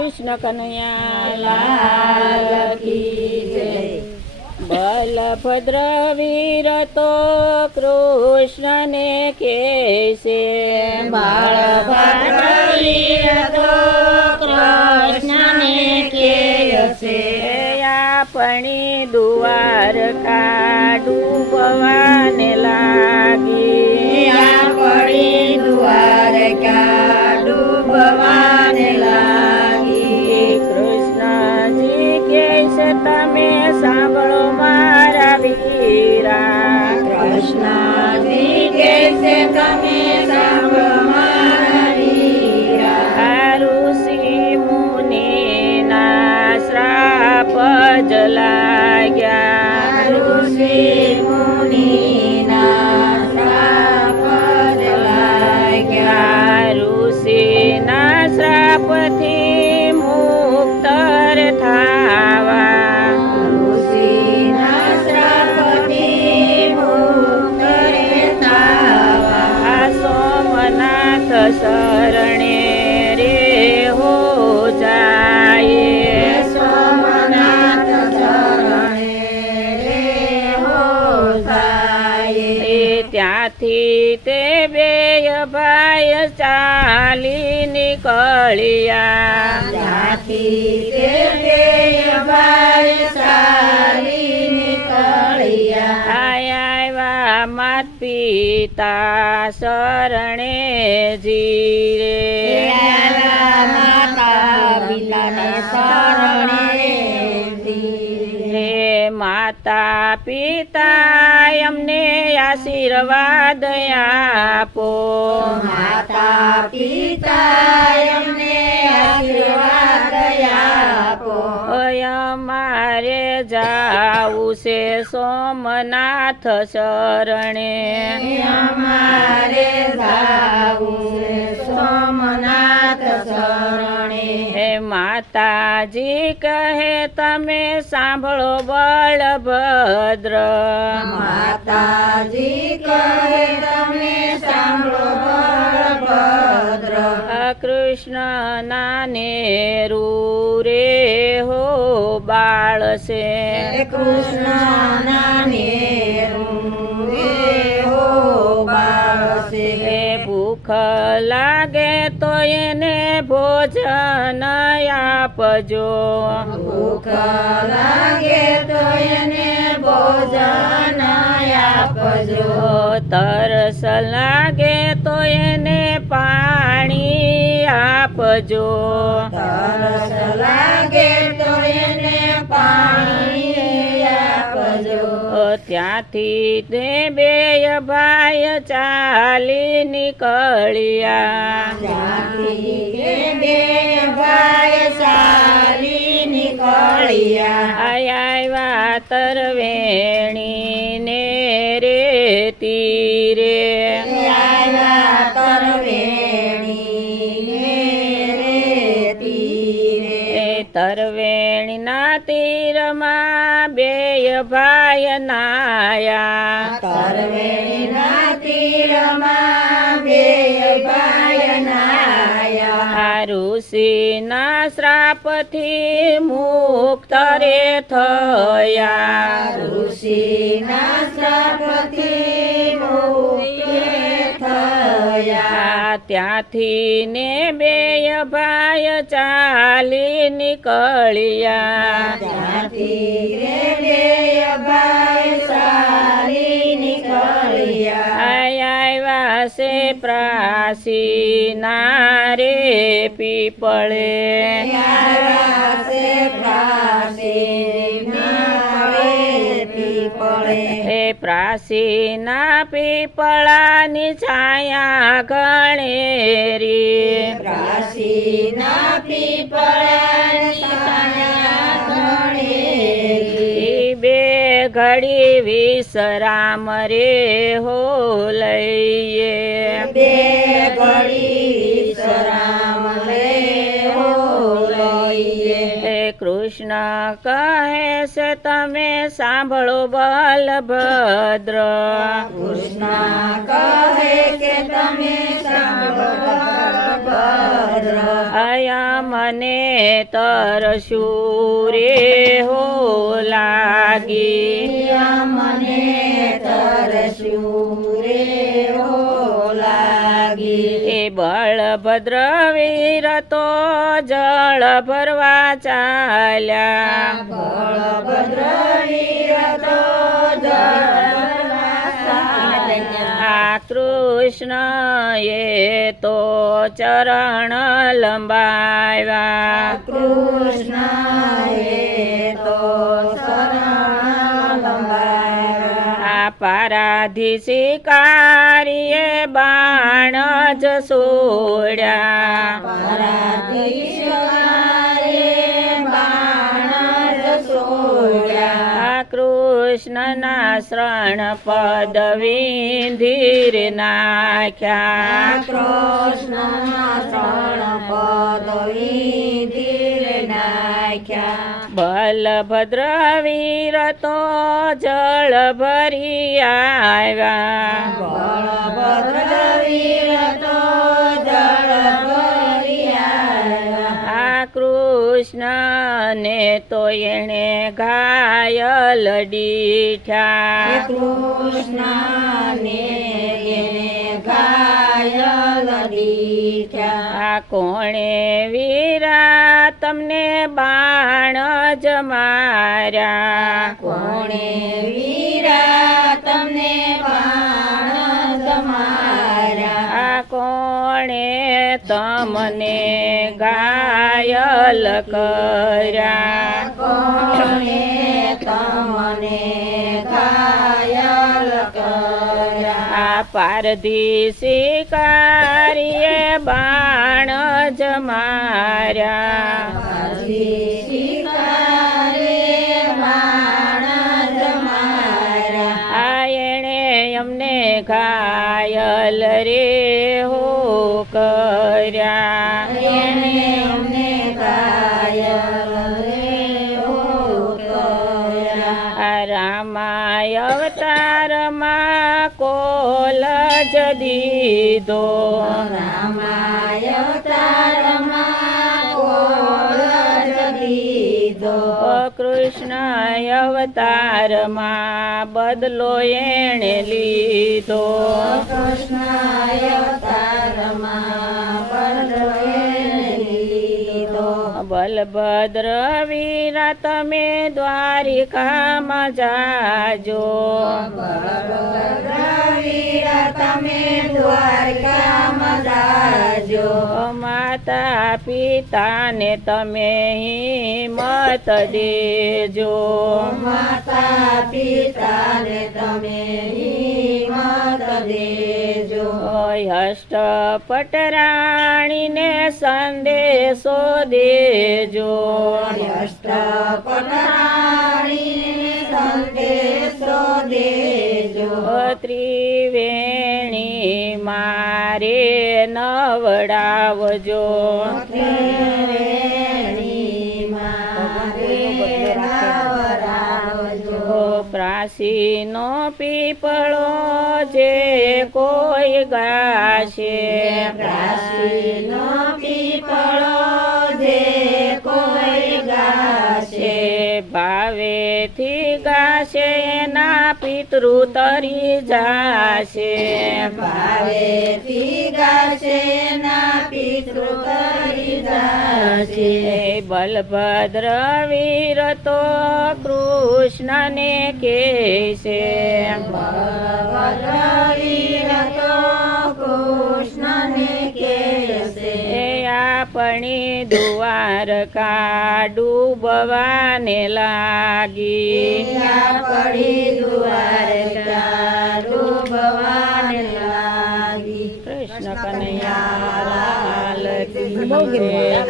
કૃષ્ણ કનૈયા. બલભદ્ર વીર તો કૃષ્ણને કેસે બાળભદ્ર તો કૃષ્ણને કેયસે. આપણી દ્વારકા ડૂબવાને લાગી આપણી દ્વારકા ડૂબવાને લાગી. છે તમે સાંભળો મારા વીરા. કૃષ્ણજી નીકળ્યા ત્યાંથી તે બે ભાઈ ચાલી માત પિતા શરણે જીરે માતા પિતાને શરણે માતા પિતા અમને આશીર્વાદ આપો. માતા પિતા અમને આશીર્વાદ આપો. અમારે જાવું છે સોમનાથ શરણે. અમારે જાવું છે સોમનાથ શરણે. હે માતાજી કહે તમે સાંભળો બળભદ્ર માતાજી કહે તમે સાંભળો બળભદ્ર આ કૃષ્ણ નાને રે હો બાળ છે કૃષ્ણ એ ભૂખ લાગે તો એને ભોજન આપજો. ભૂખ લાગે તો એને ભોજન આપજો. તરસ લાગે તો એને પાણી આપજો. તરસ લાગે ત્યાંથી તે બે ભાઈ ચાલી નીકળ્યા. આવ્યા તરવેણી તીરમાં બે ભાઈ નાયા તરવેણીના તીરમાં બે ભાઈ નાયા. શ્રાપથી મુક્ત રે થયા ઋષિના શ્રાપથી મુક્ત ત્યાંથી ને બે ભાઈ ચાલી નીકળ્યા. ત્યાંથી રે બે ભાઈ ચાલી પ્રાસી નારે પીપળે. પ્રાચીના પ્રાસીના પીપળાની છાયા ગણેરી પ્રાસીના પીપળાની છાયા ઘણેરી. બે ઘડી વિશ્રામ રે હો લઈએ કૃષ્ણ કહે છે તમે સાંભળો બલભદ્ર કૃષ્ણ કહે કે તમે સાંભળો અયા મને તરશું રે હો લાગી. બળભદ્ર વીર તો જળ ભરવા ચાલ્યા. બળભદ્ર વીર તો કૃષ્ણ એ તો ચરણ લંબાવ્યા. કૃષ્ણ પારાધી શિકારીએ બાણ જ સોડ્યા. કૃષ્ણના શરણ પદ વિંધીર નાખ્યા. કૃષ્ણના શરણ પદવી ધીર નાખ્યા. બલભદ્ર વીર તો જળ ભરી આવ્યા. બળભદ્ર વીર તો જળ ભરી આવ્યા. આ કૃષ્ણને તો એણે ઘાયલ દીઠા. કૃષ્ણને ઘાયલ આ કોણે વીરા તમને બાણ જ મારા કોણે વીરા તમને બાણ તમારા આ કોણે તમને ગાયલ કર્યા? કોણે તમને ગાયલ કર્યા? આ પારધી શિકારીએ બાણ જ માર્યા. અમને ઘાયલ રે હો કર્યા. રામાય અવતારમાં કોલ જ દીધો. રામાય તારમાં કોલ કૃષ્ણ અવતારમાં બદલો એણે લીધો. બલભદ્ર વીરા તમે દ્વારિકામાં જાજો. વીરા તમે દ્વારકામાં જાજો. માતા પિતાને તમે હિંમત દેજો. માતા પિતાને તમે હિંમત દેજો. અષ્ટપટ રાણીને સંદેશો દેજો. અષ્ટપટાણીને સંદેશો દેજો. ત્રિવેણી મારે નવડાવજો પ્રાસીનો પીપળો જે કોઈ ગાશે પ્રાસીનો પીપળો જે કોઈ ગાશે ભાવેથી ગાશે એના પિતૃ તરી જાશે. ભાવેથી ગાશે ના પિતૃ તરી જાશે. બલભદ્ર વીર તો કૃષ્ણને કહેશે. બળવીર તો કૃષ્ણને આપણી દ્વારકા ડૂબવાને લાગી પડી દ્વારકા ડૂબવાને લાગી કૃષ્ણ કનૈયા લાલ કી જય.